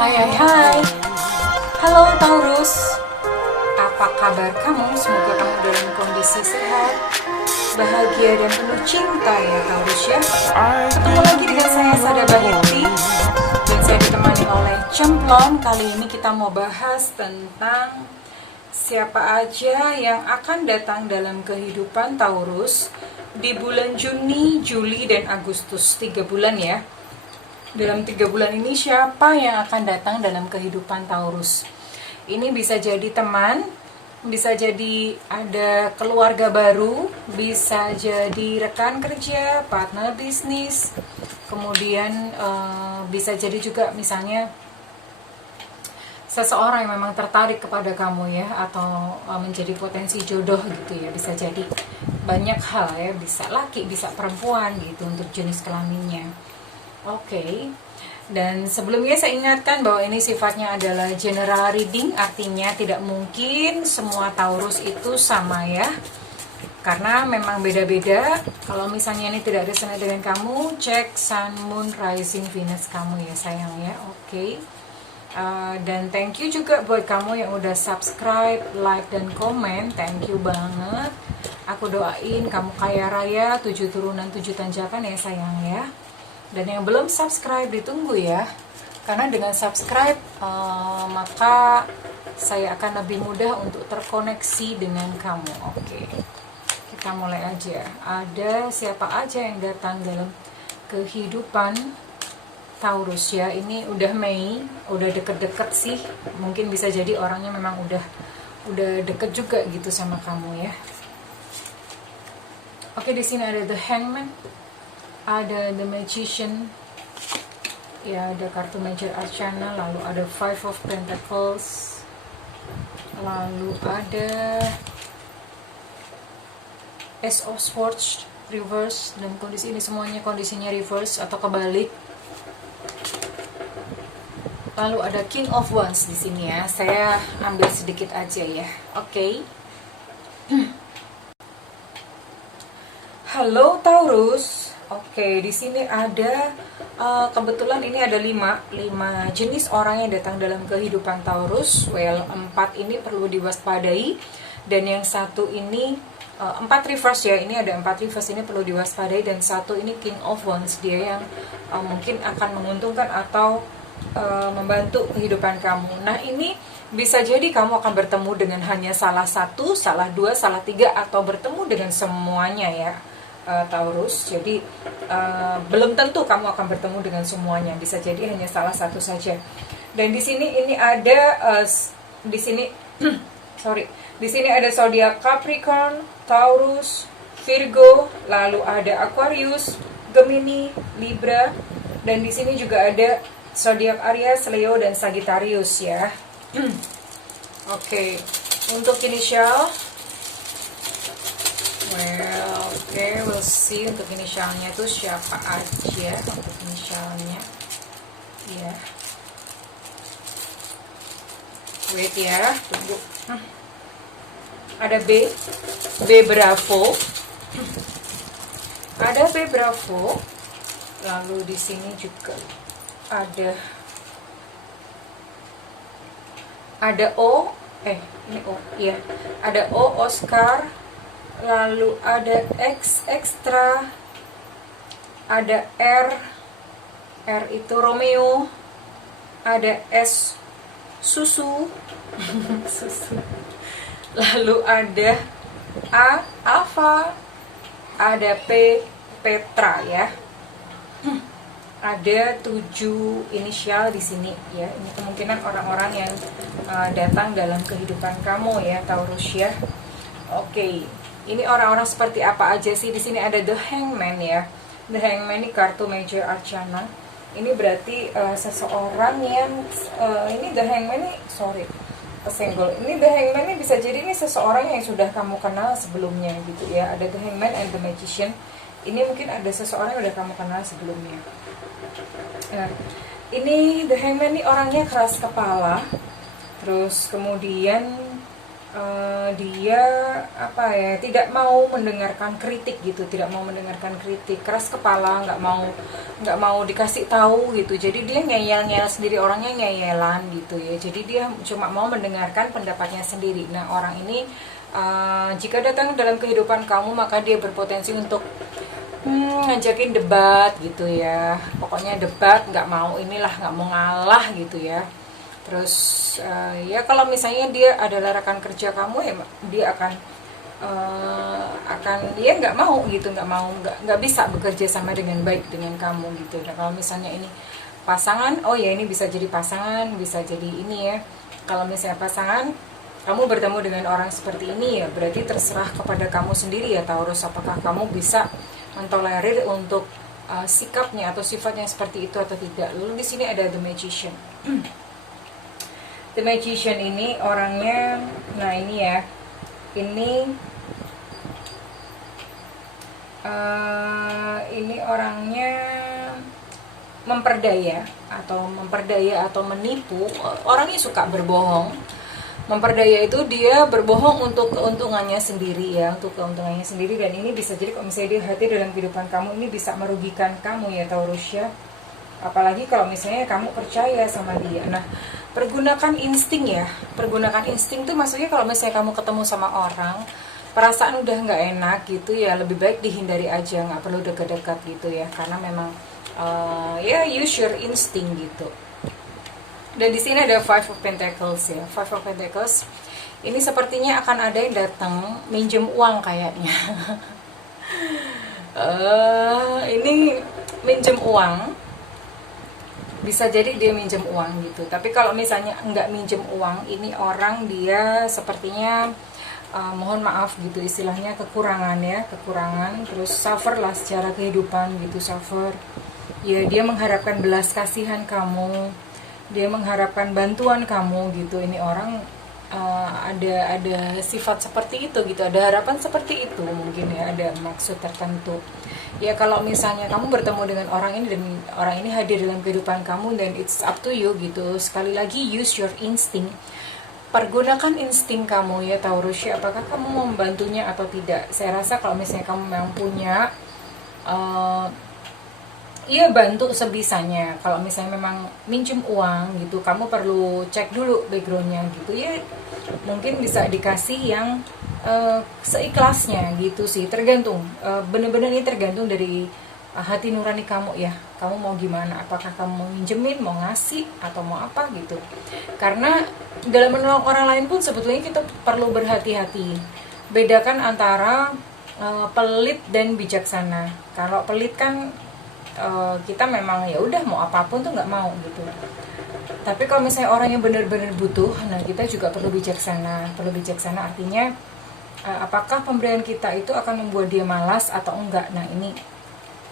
Hai hai hai. Halo Taurus. Apa kabar kamu? Semoga kamu dalam kondisi sehat, bahagia dan penuh cinta ya Taurus ya. Ketemu lagi dengan saya Sada Bahirti dan saya ditemani oleh Cemplon. Kali ini kita mau bahas tentang siapa aja yang akan datang dalam kehidupan Taurus di bulan Juni, Juli, dan Agustus. 3 bulan ya. Dalam 3 bulan ini siapa yang akan datang dalam kehidupan Taurus? Ini bisa jadi teman, bisa jadi ada keluarga baru, bisa jadi rekan kerja, partner bisnis, kemudian bisa jadi juga misalnya seseorang yang memang tertarik kepada kamu ya, atau menjadi potensi jodoh gitu ya. Bisa jadi banyak hal ya, bisa laki, bisa perempuan gitu untuk jenis kelaminnya. Oke. Dan sebelumnya saya ingatkan bahwa ini sifatnya adalah general reading, artinya tidak mungkin semua Taurus itu sama ya. Karena memang beda-beda. Kalau misalnya ini tidak resonate dengan kamu, cek Sun, Moon, Rising, Venus kamu ya sayang ya. Oke. Dan thank you juga buat kamu yang udah subscribe, like, dan komen. Thank you banget. Aku doain kamu kaya raya, 7 turunan 7 tanjakan ya sayang ya. Dan yang belum subscribe ditunggu ya, karena dengan subscribe maka saya akan lebih mudah untuk terkoneksi dengan kamu. Oke, kita mulai aja. Ada siapa aja yang datang dalam kehidupan Taurus ya. Ini udah Mei, udah deket-deket sih. Mungkin bisa jadi orangnya memang udah deket juga gitu sama kamu ya. Oke, di sini ada The Hangman, ada The Magician, ya ada kartu Major Arcana, lalu ada Five of Pentacles, lalu ada Ace of Swords reverse, dan kondisi ini semuanya kondisinya reverse atau kebalik. Lalu ada King of Wands di sini ya. Saya ambil sedikit aja ya. Oke. Halo Taurus. Oke, di sini ada kebetulan ini ada 5 jenis orang yang datang dalam kehidupan Taurus. Well, 4 ini perlu diwaspadai, dan yang satu ini 4 reverse ya. Ini ada 4 reverse, ini perlu diwaspadai, dan satu ini King of Wands, dia yang mungkin akan menguntungkan atau membantu kehidupan kamu. Nah, ini bisa jadi kamu akan bertemu dengan hanya salah satu, salah dua, salah tiga, atau bertemu dengan semuanya ya. Taurus, jadi belum tentu kamu akan bertemu dengan semuanya, bisa jadi hanya salah satu saja. Dan di sini ini ada di sini di sini ada zodiak Capricorn, Taurus, Virgo, lalu ada Aquarius, Gemini, Libra, dan di sini juga ada zodiak Aries, Leo, dan Sagittarius ya. Oke, untuk inisial, we'll see untuk inisialnya itu siapa aja untuk inisialnya. Ya. Wait ya, tunggu. Ada B Bravo. Ada B Bravo. Lalu di sini juga ada O, ini O, iya. Ada O, Oscar. Lalu ada X Extra, ada R itu Romeo, ada S Susu, Susu. Lalu ada A Alpha, ada P Petra ya. Ada 7 inisial di sini ya. Ini kemungkinan orang-orang yang datang dalam kehidupan kamu ya Taurus ya. Oke. Ini orang-orang seperti apa aja sih? Di sini ada The Hangman ya. The Hangman ini kartu Major Arcana. Ini berarti seseorang yang ini The Hangman ini kesenggol. Ini The Hangman ini bisa jadi ini seseorang yang sudah kamu kenal sebelumnya gitu ya. Ada The Hangman and The Magician. Ini mungkin ada seseorang yang sudah kamu kenal sebelumnya. Ini The Hangman ini orangnya keras kepala. Terus kemudian dia apa ya, tidak mau mendengarkan kritik gitu, tidak mau mendengarkan kritik, keras kepala, nggak mau dikasih tahu gitu. Jadi dia ngeyel sendiri, orangnya ngeyelan gitu ya. Jadi dia cuma mau mendengarkan pendapatnya sendiri. Nah, orang ini jika datang dalam kehidupan kamu, maka dia berpotensi untuk ngajakin debat gitu ya. Pokoknya debat, nggak mau inilah, nggak mau ngalah gitu ya. Terus ya kalau misalnya dia adalah rekan kerja kamu, ya dia akan dia nggak mau gitu, nggak bisa bekerja sama dengan baik dengan kamu gitu. Nah, kalau misalnya ini pasangan, oh ya ini bisa jadi pasangan, bisa jadi ini ya. Kalau misalnya pasangan, kamu bertemu dengan orang seperti ini, ya berarti terserah kepada kamu sendiri ya Taurus, apakah kamu bisa mentolerir untuk sikapnya atau sifatnya seperti itu atau tidak. Lalu di sini ada The Magician. The Magician ini orangnya, nah ini ya, ini orangnya memperdaya atau menipu. Orangnya suka berbohong. Memperdaya itu dia berbohong untuk keuntungannya sendiri ya, untuk keuntungannya sendiri. Dan ini bisa jadi kalau misalnya dia hadir dalam kehidupan kamu, ini bisa merugikan kamu ya Taurus ya. Apalagi kalau misalnya kamu percaya sama dia. Nah, pergunakan insting ya. Pergunakan insting tuh maksudnya kalau misalnya kamu ketemu sama orang, perasaan udah nggak enak gitu ya, lebih baik dihindari aja, nggak perlu dekat-dekat gitu ya, karena memang ya use your instinct gitu. Dan di sini ada Five of Pentacles ya. Five of Pentacles ini sepertinya akan ada yang datang minjem uang kayaknya. Ini minjem uang, bisa jadi dia minjem uang gitu. Tapi kalau misalnya nggak minjem uang, ini orang dia sepertinya mohon maaf gitu, istilahnya kekurangan ya, kekurangan, terus suffer lah secara kehidupan gitu, suffer ya. Dia mengharapkan belas kasihan kamu, dia mengharapkan bantuan kamu gitu. Ini orang ada sifat seperti itu gitu, ada harapan seperti itu mungkin ya, ada maksud tertentu ya. Kalau misalnya kamu bertemu dengan orang ini dan orang ini hadir dalam kehidupan kamu, dan it's up to you gitu. Sekali lagi, use your instinct. Pergunakan insting kamu ya Taurus ya, apakah kamu mau membantunya atau tidak. Saya rasa kalau misalnya kamu memang punya, iya bantu sebisanya. Kalau misalnya memang minjem uang gitu, kamu perlu cek dulu backgroundnya gitu ya. Mungkin bisa dikasih yang seikhlasnya gitu sih, tergantung. Bener-bener ini tergantung dari hati nurani kamu ya. Kamu mau gimana, apakah kamu mau minjemin, mau ngasih, atau mau apa gitu. Karena dalam menolong orang lain pun sebetulnya kita perlu berhati-hati. Bedakan antara pelit dan bijaksana. Kalau pelit kan kita memang ya udah mau apapun tuh nggak mau gitu. Tapi kalau misalnya orang yang benar-benar butuh, nah kita juga perlu bijaksana. Perlu bijaksana artinya apakah pemberian kita itu akan membuat dia malas atau enggak. Nah ini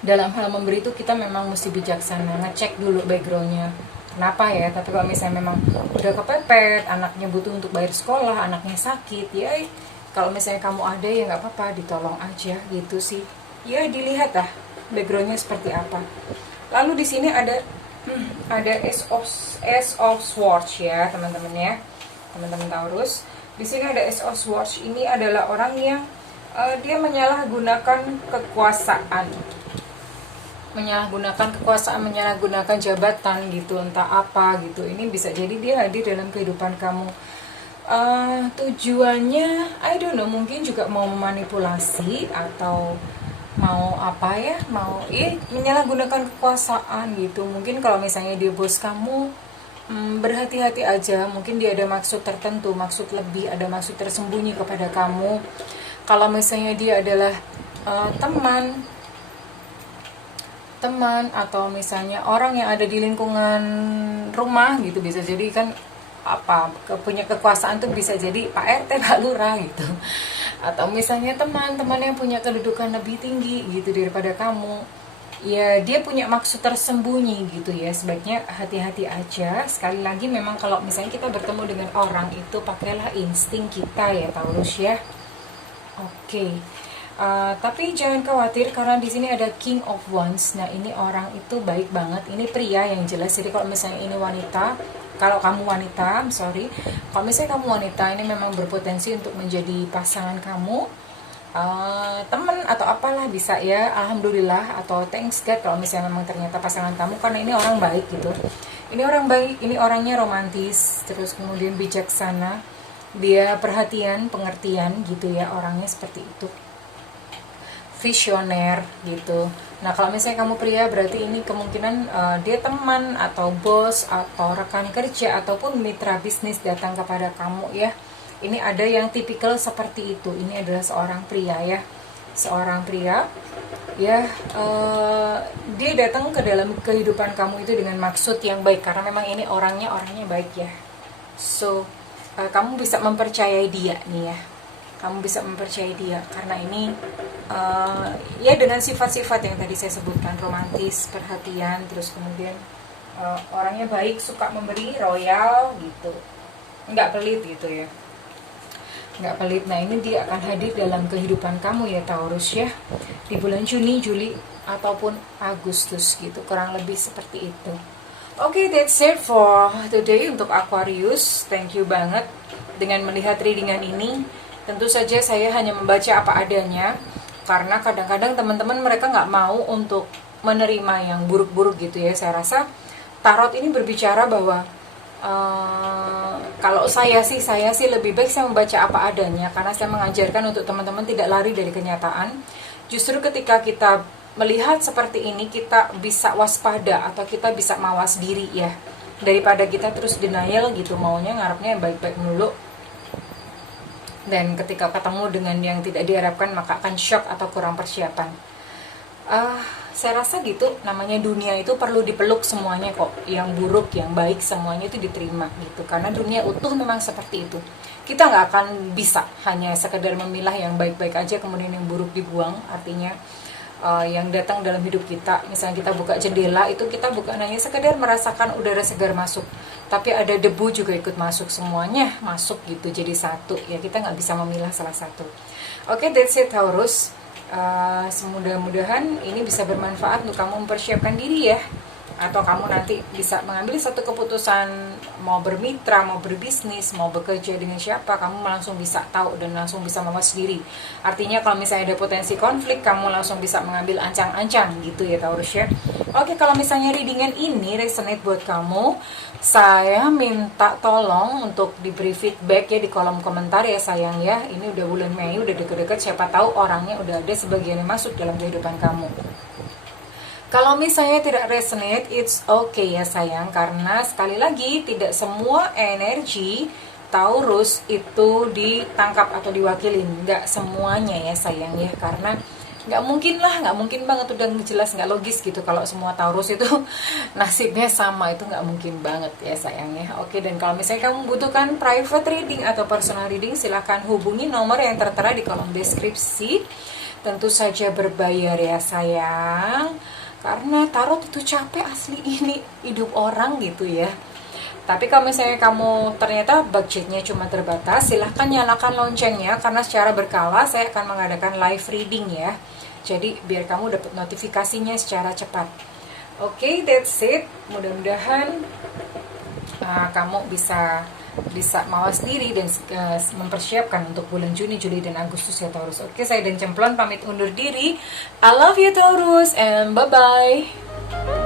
dalam hal memberi itu kita memang mesti bijaksana, ngecek dulu backgroundnya kenapa ya. Tapi kalau misalnya memang udah kepepet, anaknya butuh untuk bayar sekolah, anaknya sakit ya, kalau misalnya kamu ada ya nggak apa-apa, ditolong aja gitu sih ya. Dilihat lah backgroundnya seperti apa. Lalu di sini ada Ace of Swords ya teman-teman ya, teman-teman Taurus. Di sini ada Ace of Swords, ini adalah orang yang dia menyalahgunakan kekuasaan, menyalahgunakan jabatan gitu, entah apa gitu. Ini bisa jadi dia hadir dalam kehidupan kamu. Tujuannya, I don't know, mungkin juga mau memanipulasi atau mau apa ya, mau menyalahgunakan kekuasaan gitu. Mungkin kalau misalnya dia bos kamu, berhati-hati aja. Mungkin dia ada maksud tertentu, maksud lebih, ada maksud tersembunyi kepada kamu. Kalau misalnya dia adalah teman atau misalnya orang yang ada di lingkungan rumah gitu, bisa jadi kan punya kekuasaan tuh bisa jadi Pak RT, Pak Lurah gitu, atau misalnya teman-teman yang punya kedudukan lebih tinggi gitu daripada kamu ya, dia punya maksud tersembunyi gitu ya. Sebaiknya hati-hati aja. Sekali lagi, memang kalau misalnya kita bertemu dengan orang itu, pakailah insting kita ya Taurus ya. Oke. Tapi jangan khawatir karena di sini ada King of Wands. Nah ini orang itu baik banget. Ini pria yang jelas. Jadi kalau misalnya ini wanita, kalau kamu wanita, sorry, kalau misalnya kamu wanita, ini memang berpotensi untuk menjadi pasangan kamu, teman atau apalah bisa ya, alhamdulillah atau thanks God kalau misalnya memang ternyata pasangan kamu, karena ini orang baik gitu. Ini orang baik, ini orangnya romantis, terus kemudian bijaksana, dia perhatian, pengertian gitu ya, orangnya seperti itu, visioner gitu. Nah kalau misalnya kamu pria, berarti ini kemungkinan dia teman atau bos atau rekan kerja ataupun mitra bisnis datang kepada kamu ya. Ini ada yang tipikal seperti itu. Ini adalah seorang pria ya, seorang pria ya, dia datang ke dalam kehidupan kamu itu dengan maksud yang baik, karena memang ini orangnya baik ya. So kamu bisa mempercayai dia nih ya, kamu bisa mempercayai dia karena ini ya dengan sifat-sifat yang tadi saya sebutkan, romantis, perhatian, terus kemudian orangnya baik, suka memberi, royal gitu, nggak pelit gitu ya, nggak pelit. Nah ini dia akan hadir dalam kehidupan kamu ya Taurus ya, di bulan Juni, Juli ataupun Agustus gitu, kurang lebih seperti itu. Oke, that's it for today untuk Aquarius. Thank you banget dengan melihat readingan ini. Tentu saja saya hanya membaca apa adanya, karena kadang-kadang teman-teman mereka nggak mau untuk menerima yang buruk-buruk gitu ya. Saya rasa tarot ini berbicara bahwa kalau saya sih lebih baik saya membaca apa adanya, karena saya mengajarkan untuk teman-teman tidak lari dari kenyataan. Justru ketika kita melihat seperti ini, kita bisa waspada atau kita bisa mawas diri ya, daripada kita terus denial gitu, maunya ngarepnya yang baik-baik dulu, dan ketika ketemu dengan yang tidak diharapkan maka akan shock atau kurang persiapan. Saya rasa gitu, namanya dunia itu perlu dipeluk semuanya kok, yang buruk, yang baik, semuanya itu diterima gitu, karena dunia utuh memang seperti itu. Kita nggak akan bisa hanya sekedar memilah yang baik-baik aja kemudian yang buruk dibuang. Artinya yang datang dalam hidup kita, misalnya kita buka jendela, itu kita bukan hanya sekedar merasakan udara segar masuk, tapi ada debu juga ikut masuk, semuanya masuk gitu jadi satu ya, kita nggak bisa memilah salah satu. Oke, that's it Taurus. Semudah-mudahan ini bisa bermanfaat untuk kamu mempersiapkan diri ya, atau kamu nanti bisa mengambil satu keputusan, mau bermitra, mau berbisnis, mau bekerja dengan siapa, kamu langsung bisa tahu dan langsung bisa mawas diri. Artinya kalau misalnya ada potensi konflik, kamu langsung bisa mengambil ancang-ancang gitu ya Taurus ya. Oke, kalau misalnya readingan ini resonate buat kamu, saya minta tolong untuk diberi feedback ya di kolom komentar ya sayang ya. Ini udah bulan Mei, udah deket-deket, siapa tahu orangnya udah ada sebagian yang masuk dalam kehidupan kamu. Kalau misalnya tidak resonate, it's okay ya sayang, karena sekali lagi tidak semua energi Taurus itu ditangkap atau diwakilin, nggak semuanya ya sayang ya, karena nggak mungkin banget, udah jelas nggak logis gitu kalau semua Taurus itu nasibnya sama, itu nggak mungkin banget ya sayang ya. Oke, dan kalau misalnya kamu butuhkan private reading atau personal reading, silahkan hubungi nomor yang tertera di kolom deskripsi. Tentu saja berbayar ya sayang, karena tarot itu capek asli, ini hidup orang gitu ya. Tapi kalau misalnya kamu ternyata budgetnya cuma terbatas, silahkan nyalakan loncengnya, karena secara berkala saya akan mengadakan live reading ya, jadi biar kamu dapat notifikasinya secara cepat. Oke, that's it. Mudah-mudahan kamu bisa mawas diri dan mempersiapkan untuk bulan Juni, Juli, dan Agustus ya Taurus. Oke, saya dan Cemplon pamit undur diri. I love you Taurus, and bye-bye.